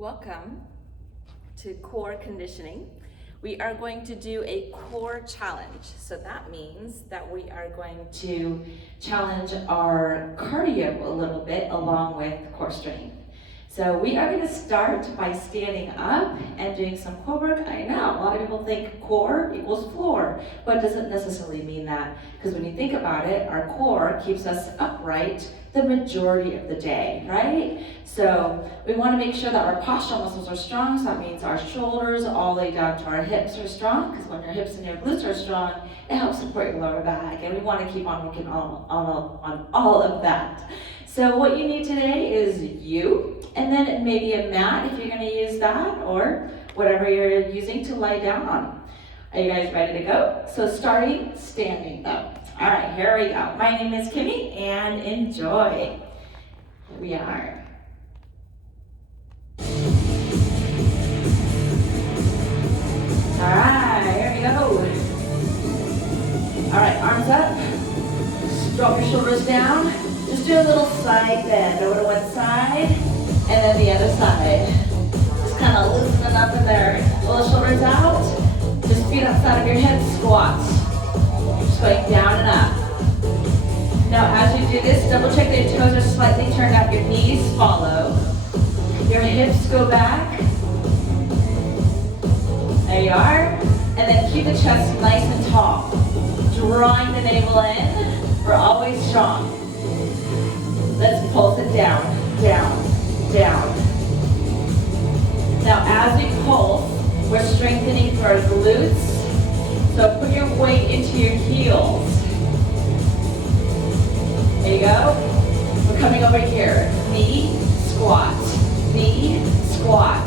Welcome to core conditioning. We are going to do a core challenge. So that means that we are going to challenge our cardio a little bit along with core strength. So we are going to start by standing up and doing some core work. I know, a lot of people think core equals floor, but it doesn't necessarily mean that, because when you think about it, our core keeps us upright the majority of the day, right? So we want to make sure that our postural muscles are strong, so that means our shoulders all the way down to our hips are strong, because when your hips and your glutes are strong, it helps support your lower back, and we want to keep on working on all of that. So what you need today is you, and then maybe a mat if you're going to use that, or whatever you're using to lie down on. Are you guys ready to go? So starting standing though. All right, here we go. My name is Kimi, and enjoy. Here we are. All right, here we go. All right, arms up. Drop your shoulders down. Just do a little side bend over to one side, and then the other side. Just kind of loosening up in there. Pull the shoulders out. Just feet outside of your hips, squats. Just going down and up. Now as you do this, double check that your toes are slightly turned up, your knees follow. Your hips go back. There you are. And then keep the chest nice and tall. Drawing the navel in. We're always strong. Let's pulse it down, down, down. Now as we pulse, we're strengthening through our glutes. So put your weight into your heels. There you go. We're coming over here. Knee, squat. Knee, squat.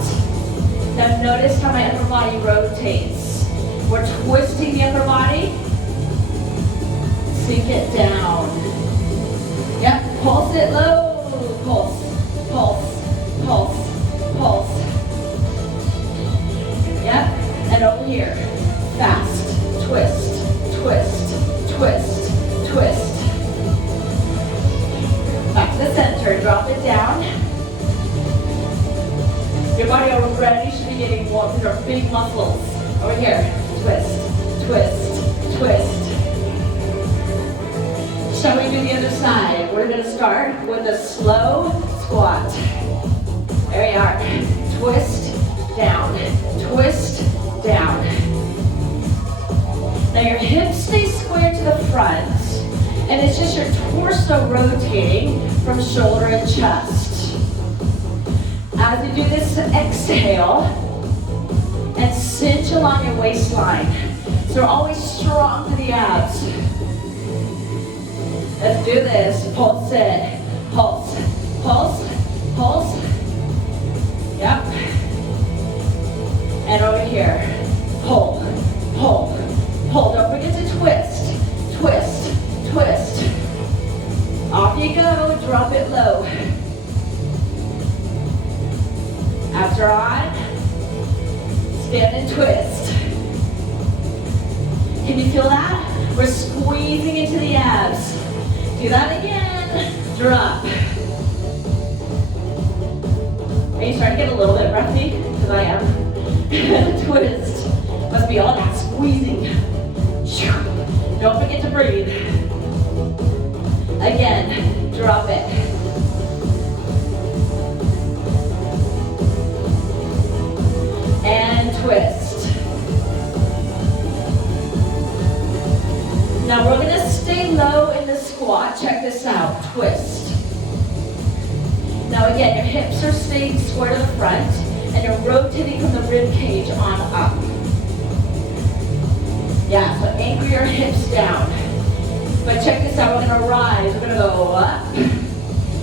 Now notice how my upper body rotates. We're twisting the upper body. Sink it down. Yep, pulse it low. Pulse, pulse, pulse, pulse. Yep, and over here. Fast. Twist, twist, twist, twist. Back to the center, drop it down. Your body already should be getting warm. These are big muscles. Over here, twist, twist, twist. Shall we do the other side? We're gonna start with a slow squat. There we are. Twist, down, twist, down. Now your hips stay square to the front, and it's just your torso rotating from shoulder and chest. As you do this, exhale and cinch along your waistline. So we're always strong to the abs. Let's do this. Pulse it. Pulse. Pulse. Pulse. Yep. And over here. Pull. Pull. Pull. Don't forget to twist. Twist. Twist. Off you go. Drop it low. After on, stand and twist. Can you feel that? We're squeezing into the abs. Do that again. Drop. Are you starting to get a little bit breathy? Because I am. Twist. Must be all that squeezing. Don't forget to breathe. Again, drop it. And twist. Now we're gonna stay low in the squat. Check this out, twist. Now again, your hips are staying square to the front, and you're rotating from the rib cage on up. Yeah, so anchor your hips down. But check this out, we're gonna rise. We're gonna go up,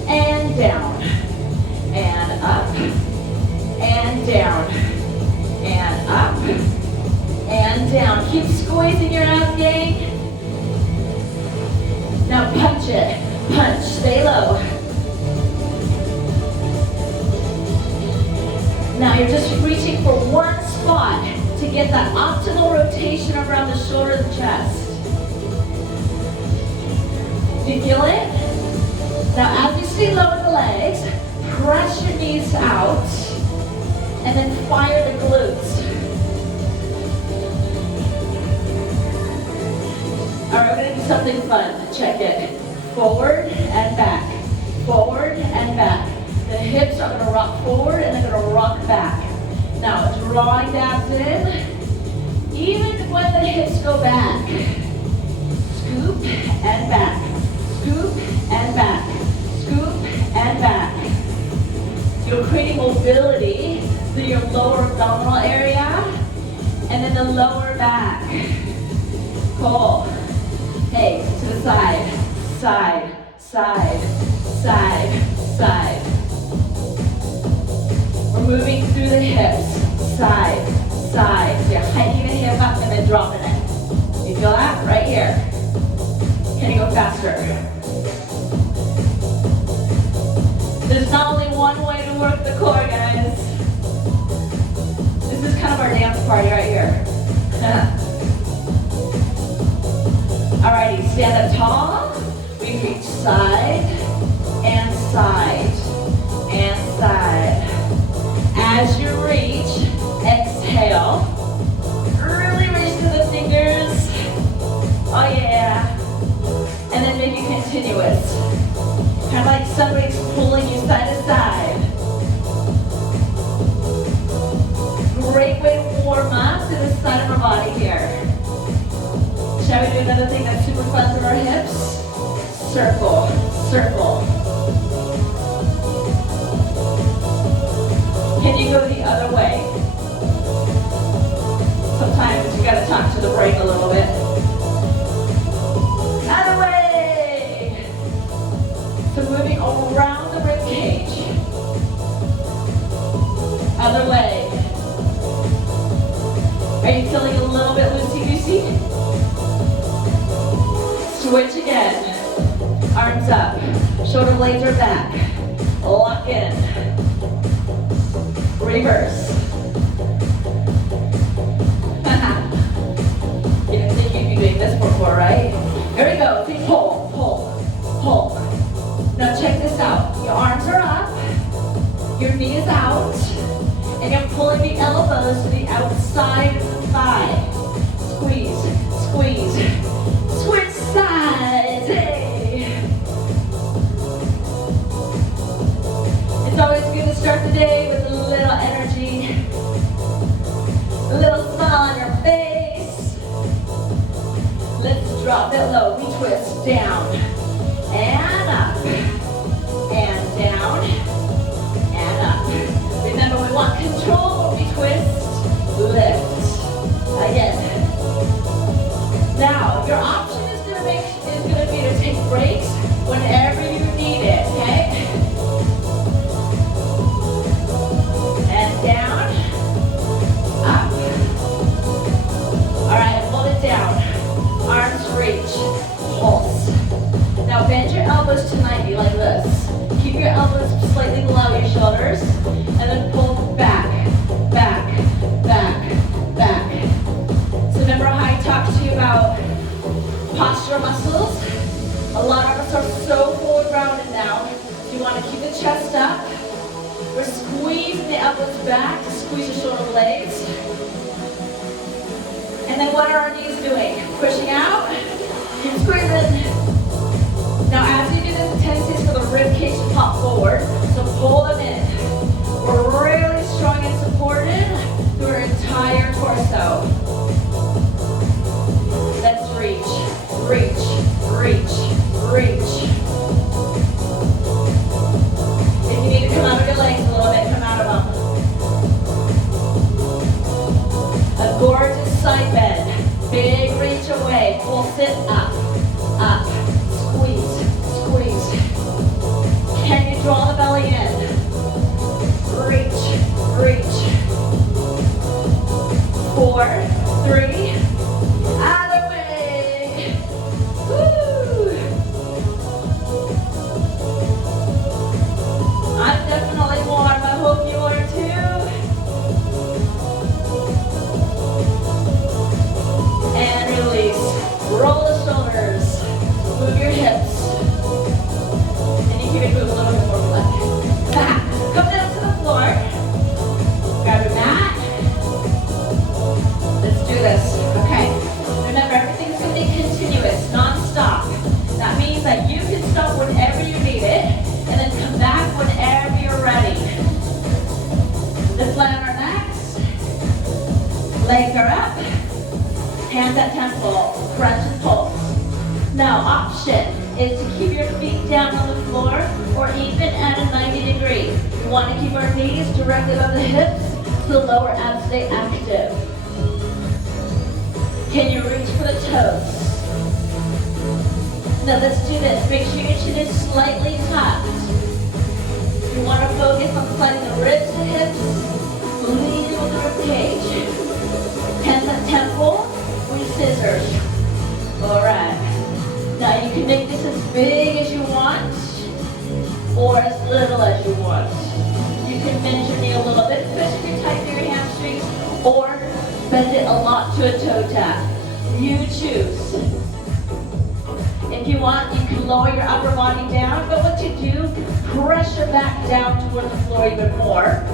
and down, and up, and down, and up, and down. Keep squeezing your abs, gang. Now punch it, punch, stay low. Now you're just reaching for one spot to get that optimal rotation around the shoulders and chest. Do you feel it? Now as you stay low in the legs, press your knees out. And then fire the glutes. All right, we're gonna do something fun. Check it. Forward and back. Forward and back. The hips are gonna rock forward and they're gonna rock back. Now, drawing that in. Even when the hips go back. Scoop and back. Scoop and back. Scoop and back. You're creating mobility through your lower abdominal area and then the lower back. Cool. Hey, to the side, side, side, side, side. We're moving through the hips, side, side. So you're hiking the hip up and then dropping it. You feel that? Right here. Can you go faster? There's not only one way to work the core, guys. This is kind of our dance party right here. Alrighty, stand up tall. We reach side and side and side. As you reach, exhale. Really reach to the fingers. Oh yeah. And then make it continuous. Kind of like somebody's pulling you side to side. Great way to warm up to the side of our body here. Shall we do another thing that's super fun through our hips? Circle, circle. Can you go the other way? Sometimes you gotta talk to the brain a little bit. Other way! So moving around the rib cage. Other way. Are you feeling a little bit loosey-goosey? Switch again. Arms up. Shoulder blades are back. Lock in. Reverse. You didn't think you'd be doing this before, right? Here we go. Big pull, pull, pull. Now check this out. Your arms are up. Your knee is out. And you're pulling the elbows to the outside of the thigh. Squeeze, squeeze. Switch sides. Hey. It's always good to start the day with a little energy. A little smile on your face. Let's drop it low. We twist down and up. And down and up. Remember, we want control when we twist, lift. Again. Now, your option is gonna be to take breaks whenever you need it, okay? And down, up. All right, hold it down. Arms reach, pulse. Now bend your elbows to 90 like this. Keep your elbows slightly below your shoulders, and then pull back, back, back, back. So remember how I talked to you about posture muscles? A lot of us are so forward rounded now. You want to keep the chest up. We're squeezing the elbows back, squeeze your shoulder blades. And then what are our knees doing? Pushing out, keep squeezing. Now as you do this, the tendency is for the rib cage to pop forward, so pull them in. We're really strong and supported through our entire torso. Let's reach, reach, reach, reach. If you need to come out of your legs a little bit, come out of them. A gorgeous side bend. Big reach away, full sit up, up, squeeze, squeeze. Can you draw the belly Hands at temple, crunch and pulse. Now, option is to keep your feet down on the floor or even at a 90 degree. We want to keep our knees directly above the hips so the lower abs stay active. Can you reach for the toes? Now let's do this. Make sure your chin is slightly tucked. You want to focus on sliding the ribs to hips, leading with the rib cage. Hands at temple, we scissors. All right. Now you can make this as big as you want or as little as you want. You can bend your knee a little bit, especially tight through your hamstrings, or bend it a lot to a toe tap. You choose. If you want, you can lower your upper body down, but what you do, pressure back down toward the floor even more.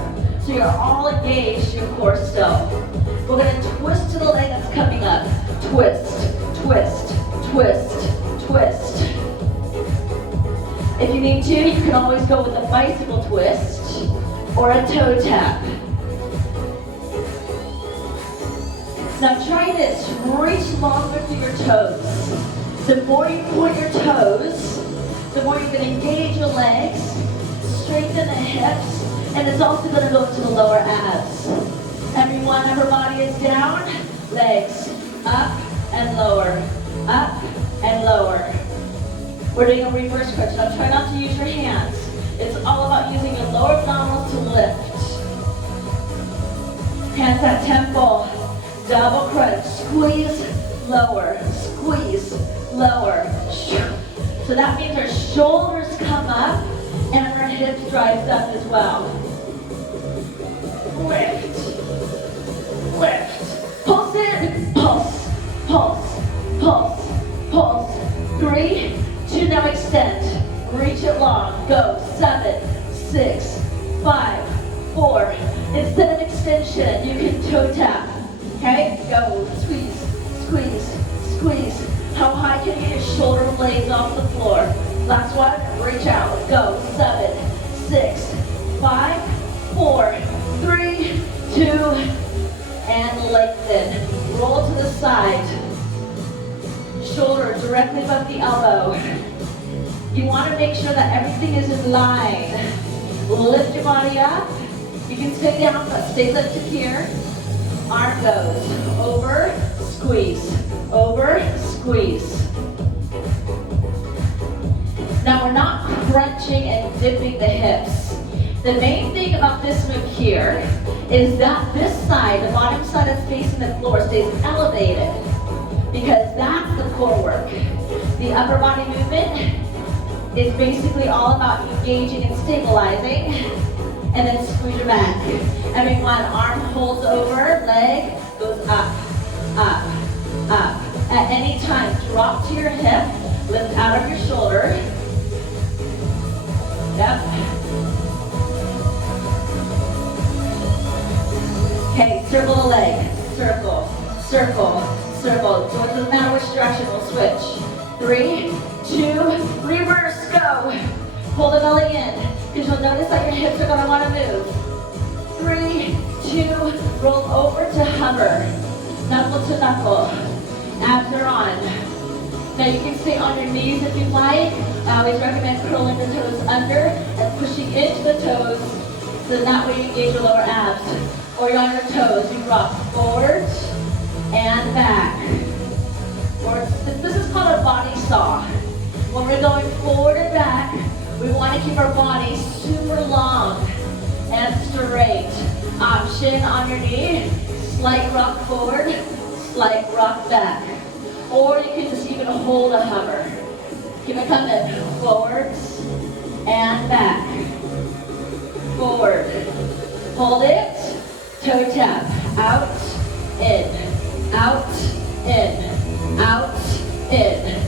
So you're all engaged, your core still. We're going to twist to the leg that's coming up. Twist, twist, twist, twist. If you need to, you can always go with a bicycle twist or a toe tap. Now try this. Reach longer through your toes. The more you point your toes, the more you're going to engage your legs, strengthen the hips, and it's also going to go into the lower abs. Everyone, upper body is down, legs up and lower, up and lower. We're doing a reverse crunch. Now try not to use your hands. It's all about using your lower abdominals to lift. Hands at temple, double crunch, squeeze, lower, squeeze, lower. So that means our shoulders come up and our hips rise up as well. Lift, lift, pulse in, pulse, pulse, pulse, pulse. 3, 2, now extend. Reach it long. Go. 7, 6, 5, 4. Instead of extension, you can toe tap. Okay? Go. Squeeze, squeeze, squeeze. How high can you get your shoulder blades off the floor? Last one. Reach out. Go. 7, 6, 5, 4, 3, 2, and lengthen. Roll to the side. Shoulder directly above the elbow. You want to make sure that everything is in line. Lift your body up. You can stay down, but stay lifted here. Arm goes over, squeeze, over, squeeze. Now we're not crunching and dipping the hips. The main thing about this move here is that this side, the bottom side that's facing the floor, stays elevated because that's the core work. The upper body movement is basically all about engaging and stabilizing, and then squeeze your back. Everyone, arm holds over, leg goes up, up, up. At any time, drop to your hip, lift out of your shoulder. Yep. Okay, circle the leg. Circle, circle, circle. So it doesn't matter which direction, we'll switch. 3, 2, reverse, go. Pull the belly in, because you'll notice that your hips are going to want to move. 3, 2, roll over to hover. Knuckle to knuckle. Abs are on. Now you can stay on your knees if you like. I always recommend curling the toes under and pushing into the toes, so that way you engage your lower abs. Or you're on your toes, you rock forward and back. Or this is called a body saw. When we're going forward and back, we want to keep our body super long and straight. Option on your knee, slight rock forward, slight rock back. Or you can just even hold a hover. Keep it coming. Forwards and back. Forward. Hold it. Toe tap. Out, in. Out, in. Out, in.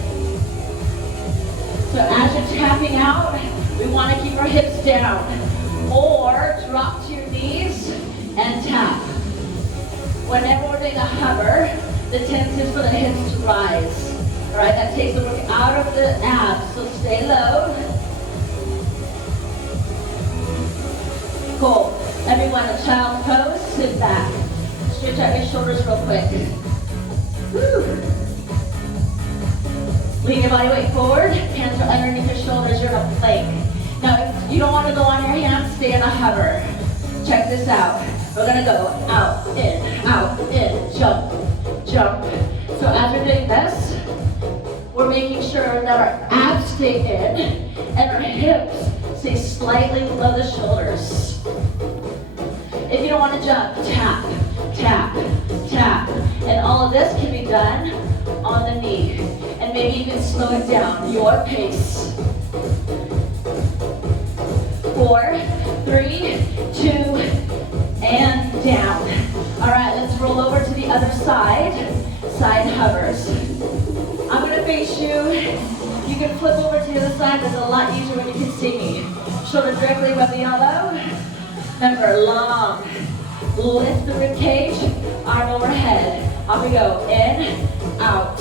So as you're tapping out, we want to keep our hips down. Or drop to your knees and tap. Whenever we're doing a hover, the tendency is for the hips to rise. All right, that takes the work out of the abs, so stay low. Cool. Everyone, a child's pose, sit back. Stretch out your shoulders real quick. Woo. Lean your body weight forward, hands are underneath your shoulders, you're in a plank. Now, if you don't want to go on your hands, stay in a hover. Check this out. We're gonna go out, in, jump, jump. So as we're doing this, we're making sure that our abs stay in and our hips stay slightly below the shoulders. If you don't want to jump, tap, tap, tap. And all of this can be done on the knee. And maybe you can slow it down, your pace. 4, 3, 2, and down. All right, let's roll over to the other side. Side hovers. I'm gonna face you. You can flip over to the other side, but it's a lot easier when you can see me. Shoulder directly above the elbow. Remember, long. Lift the rib cage, arm overhead. Off we go, in, out.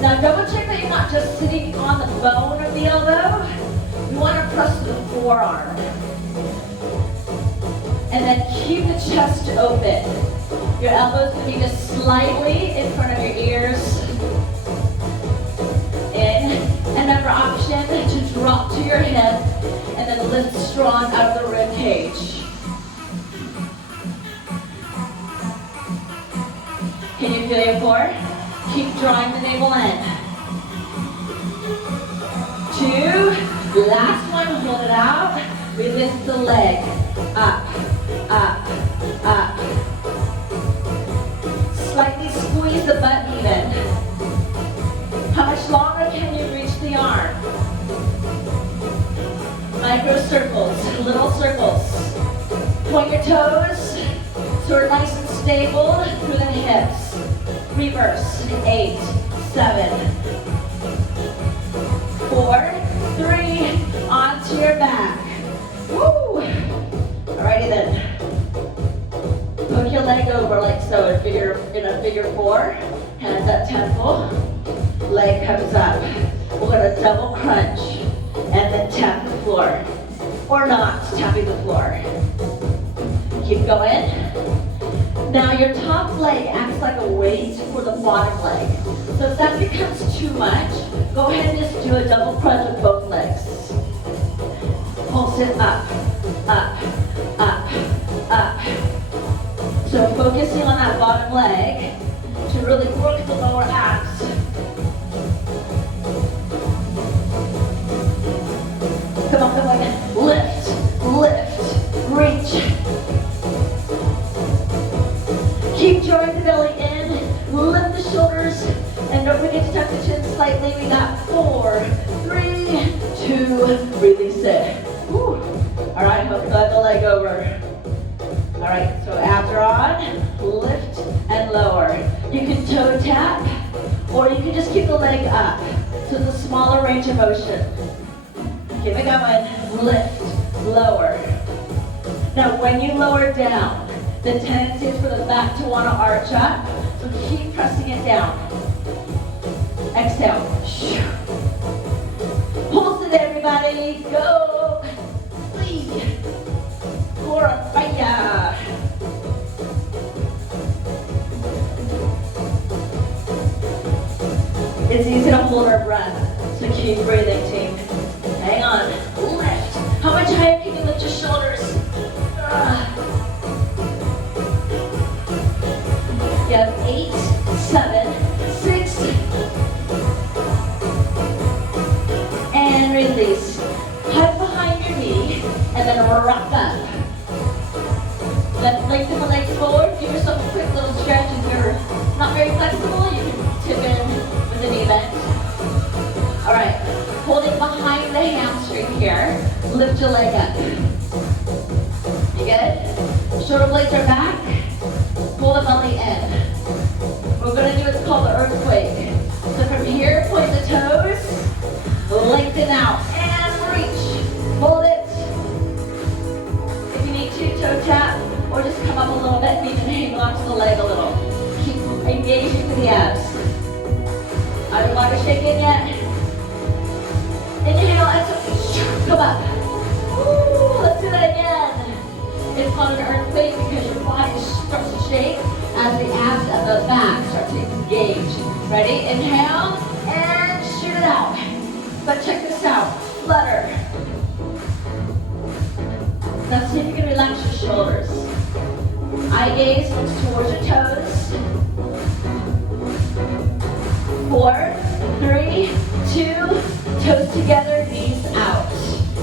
Now double check that you're not just sitting on the bone of the elbow. You want to press the forearm. And then keep the chest open. Your elbows can be just slightly in front of your ears. In. And remember, option to drop to your hip and then lift strong out of the rib cage. Can you feel your core? Keep drawing the navel in. 2, last one, hold it out. We lift the leg, up, up, up. Slightly squeeze the butt even. How much longer can you reach the arm? Micro circles, little circles. Point your toes so we're nice and stable through the hips. Reverse, 8, 7, 4, 3, onto your back. Woo! Alrighty then. Hook your leg over like so in a figure 4. Hands at temple. Leg comes up. We're gonna double crunch and then tap the floor. Or not tapping the floor. Keep going. Now your top leg acts like a weight for the bottom leg. So if that becomes too much, go ahead and just do a double crunch with both legs. Pulse it up, up, up, up. So focusing on that bottom leg to really work the lower abs. Come on, come on. Lift, lift, reach. Keep drawing the belly in, lift the shoulders, and don't forget to tuck the chin slightly. We got 4, 3, 2, release it. Whew. All right, hook the leg over. All right, so abs are on, lift and lower. You can toe tap, or you can just keep the leg up. So it's a smaller range of motion. Keep it going, lift, lower. Now when you lower down, the tendency is for the back to want to arch up, so keep pressing it down. Exhale. Pulse it, everybody. Go. 3, 4, fire. It's easy to hold our breath, so keep breathing, team. Hang on. Lift. How much higher can you lift your shoulders? You have 8, 7, 6, and release. Hug behind your knee, and then rock up. Then lengthen the legs forward. Give yourself a quick little stretch. If you're not very flexible, you can tip in with a knee bend. All right, holding behind the hamstring here. Lift your leg up. You get it? Shoulder blades are back. Pull the belly in. We're going to do what's called the earthquake. So from here, point the toes, lengthen out, and reach. Hold it. If you need to, toe tap, or just come up a little bit and even hang on to the leg a little. Keep engaging to the abs. Are your body shaking yet? Inhale, exhale, come up. Ooh, let's do that again. It's called an earthquake because your body starts to shake. as the abs at the back start to engage. Ready? Inhale and shoot it out. But check this out. Flutter. Now see if you can relax your shoulders. Eye gaze looks towards your toes. 4, 3, 2, toes together, knees out.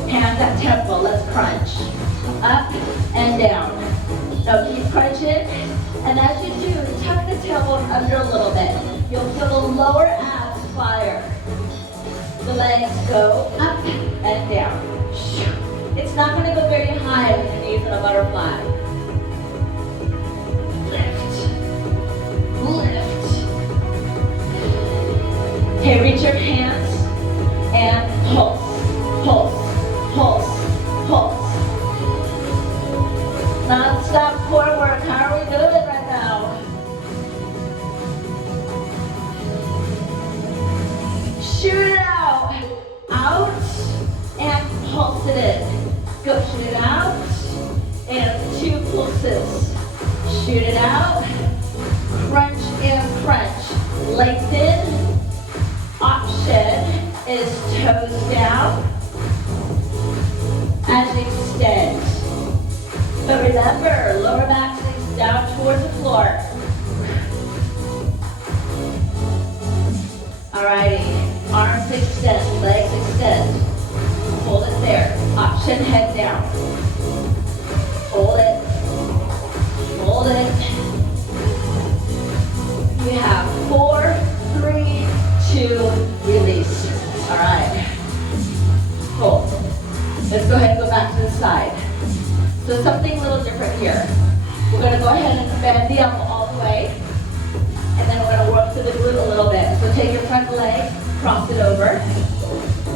Hands at temple, let's crunch. Up and down. Now keep crunching. And as you do, tuck the tailbone under a little bit. You'll feel the lower abs fire. The legs go up and down. It's not going to go very high with your knees in a butterfly. Lift. Lift. Okay, reach your hands and pulse. Pulse. Pulse. Pulse. Non-stop core work. How are we doing right now? Shoot it out. Out and pulse it in. Go shoot it out. And 2 pulses. Shoot it out. Crunch and crunch. Lengthen. Option is toes down. As you extend. But remember, lower back sinks down towards the floor. Alrighty, arms extend, legs extend. Hold it there. Option, head down. Hold it. Hold it. You have 4, 3, 2, release. Alright. Hold. Let's go ahead and go back to the side. So something a little different here. We're going to go ahead and bend the elbow all the way. And then we're going to work through the glute a little bit. So take your front leg, cross it over.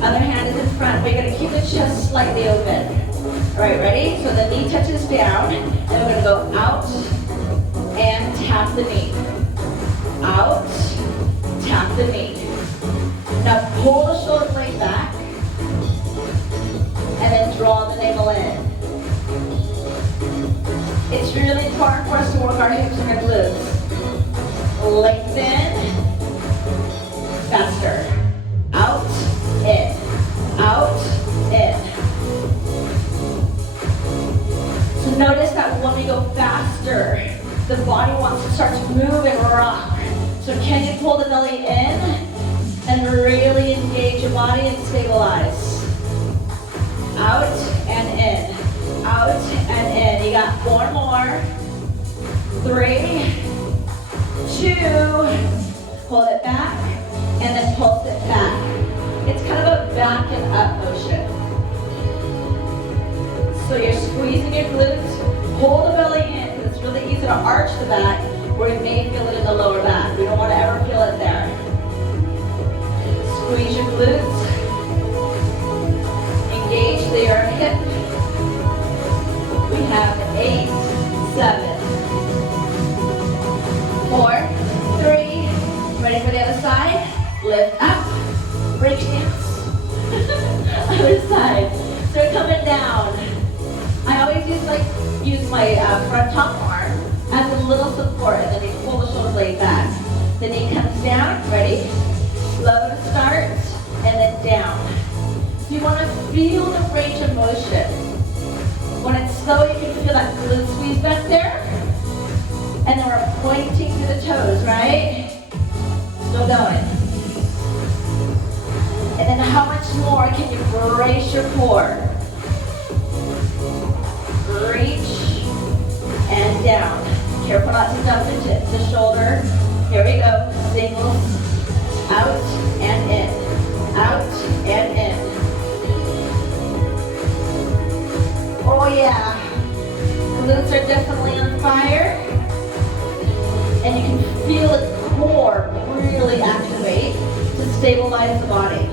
Other hand is in front. We're going to keep the chest slightly open. All right, ready? So the knee touches down. And we're going to go out and tap the knee. Out, tap the knee. Now pull the shoulder blade back. And then draw the navel in. It's really important for us to work our hips and our glutes. Lengthen. Faster. Out, in. Out, in. So notice that when we go faster, the body wants to start to move and rock. So can you pull the belly in and really engage your body and stabilize? Out and in. Out and in. You got 4 more. 3, 2. Hold it back and then pulse it back. It's kind of a back and up motion. So you're squeezing your glutes. Hold the belly in because it's really easy to arch the back where you may feel it in the lower back. We don't want to ever feel it there. Squeeze your glutes. Engage your hip. We have 8, 7, 4, 3. Ready for the other side? Lift up. Break stance. Other side. So we're coming down. I always use my front top arm as a little support, and then we pull the shoulder blade back. The knee comes down. Ready? Slow to start, and then down. So you want to feel the range of motion. When it's slow, you can feel that glute squeeze back there. And then we're pointing to the toes, right? Still going. And then how much more can you brace your core? Reach and down. Careful not to dump the shoulder. Here we go. Singles. Out and in. Out and in. Oh yeah. Glutes are definitely on fire. And you can feel the core really activate to stabilize the body.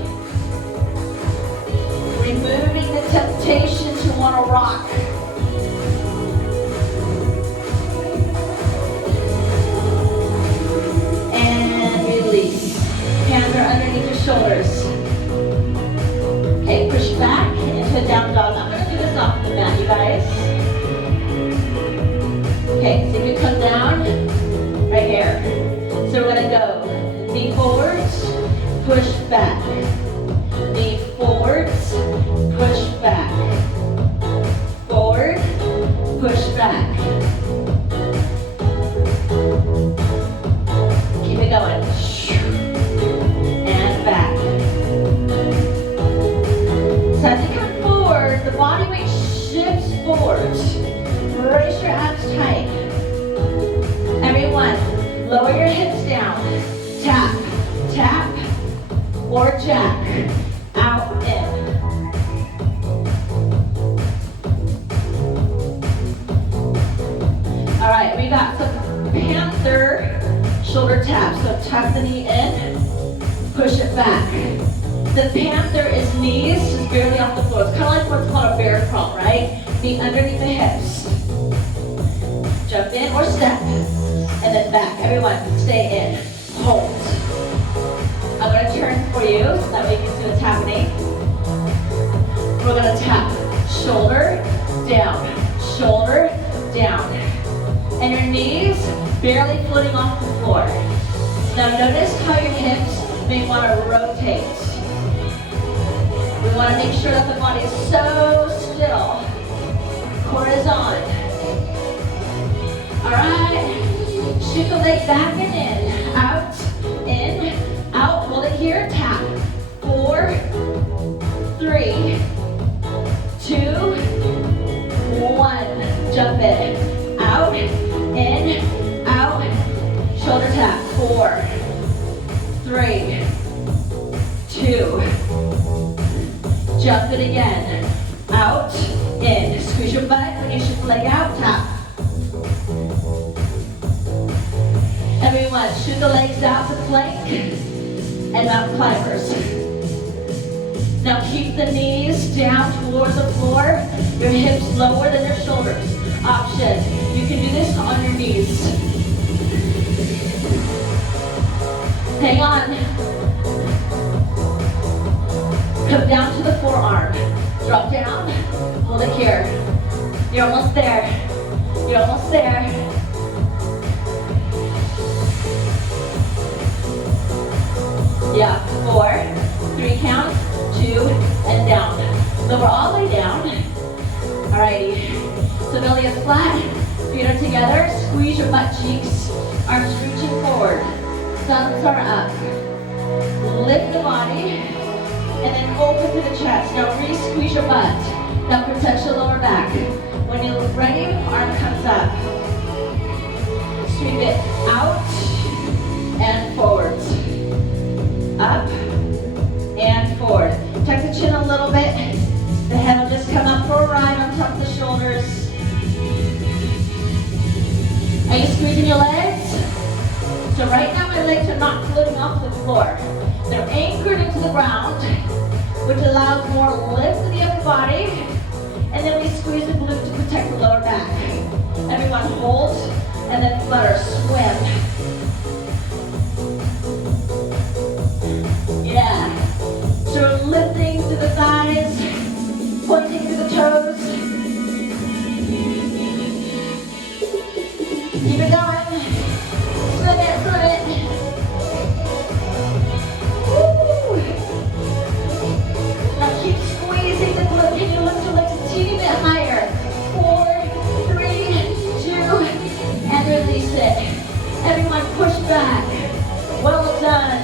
Removing the temptation to want to rock. And release. Hands are underneath your shoulders. Okay, push back into a down dog. I'm going to do this off the mat, you guys. Okay, so you come down. body weight shifts forward. Brace your abs tight. Everyone, lower your hips down. Tap, tap, or jack. Out, in. All right, we got some panther shoulder taps. So tuck the knee in, push it back. The panther is knees just barely off the floor. It's kind of like what's called a bear crawl, right? Knee underneath the hips. Jump in or step, and then back. Everyone, stay in. Hold. I'm going to turn for you so that way you can see what's happening. We're going to tap shoulder down, and your knees barely floating off the floor. Now notice how your hips may want to rotate. We want to make sure that the body is so still. Core is on. All right, shoot the leg back and in, out, hold it here, tap. 4, 3, 2, 1. Jump in, out, in, out, shoulder tap. 4, 3, 2. Jump it again, out, in. Squeeze your butt when you shoot the leg out, tap. Everyone, shoot the legs out to plank and mountain climbers. Now keep the knees down towards the floor, your hips lower than your shoulders. Option, you can do this on your knees. Hang on. Come down to the forearm. Drop down, hold it here. You're almost there. You're almost there. Yeah, 4, 3 count, 2, and down. Lower all the way down. Alrighty. So belly is flat, feet are together, squeeze your butt cheeks, arms reaching forward, thumbs are up. Lift the body, and then open to the chest. Now re-squeeze your butt. That protects your lower back. When you're ready, arm comes up. Sweep it out and forwards. Up and forward. Tuck the chin a little bit. The head will just come up for a ride on top of the shoulders. Are you squeezing your legs? So right now my legs are not floating off the floor. They're anchored into the ground, which allows more lift in the upper body. And then we squeeze the glute to protect the lower back. Everyone hold and then flutter, swim. Yeah. So we're lifting through the thighs, pointing through the toes. Keep it going. Swim it, swim it. Woo. Now keep squeezing the glute. Can you lift your legs a teeny bit higher? 4, 3, 2, and release it. Everyone push back. Well done.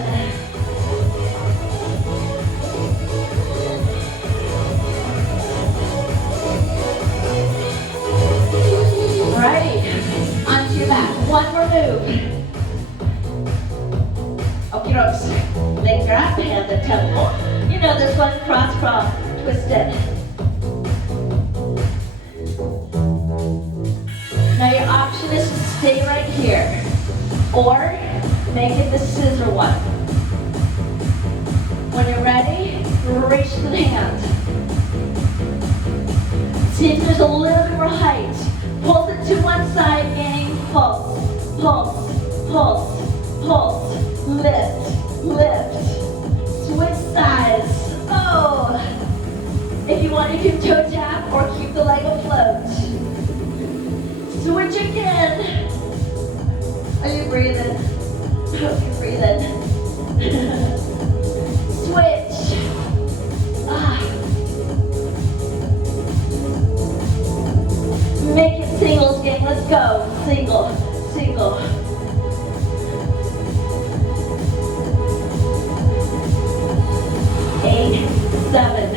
Alrighty, onto your back. One more move. Okie dokes. Legs are up, hands at temple. You know this one, cross crawl, twist it. Now your option is to stay right here, or make it the scissor one. When you're ready, reach to the hand. See if there's a little bit more height. Pulse it to one side, gang. Pulse, pulse, pulse, pulse. Lift, lift. Switch sides. Oh. If you want, you can toe tap or keep the leg afloat. Switch again. Are you breathing? I hope you're breathing. Switch. Make it singles, gang. Let's go. Single, single. Eight, 7,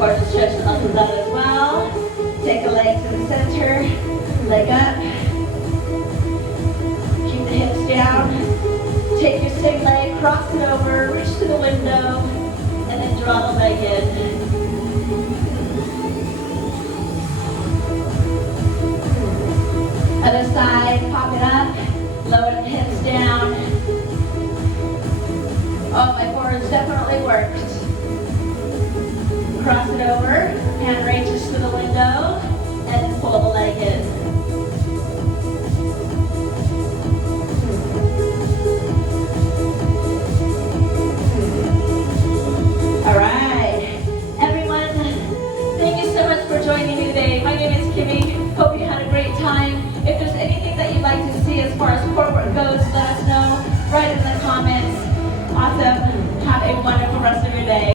core to stretch the muscles out as well. Take a leg to the center, leg up. Keep the hips down. Take your same leg, cross it over, reach to the window, and then draw the leg in. Other side, pop it up, lower the hips down. Oh, my core has definitely worked. Cross it over, hand reaches to the window, and then pull the leg in. All right, everyone, thank you so much for joining me today. My name is Kimi. Hope you had a great time. If there's anything that you'd like to see as far as core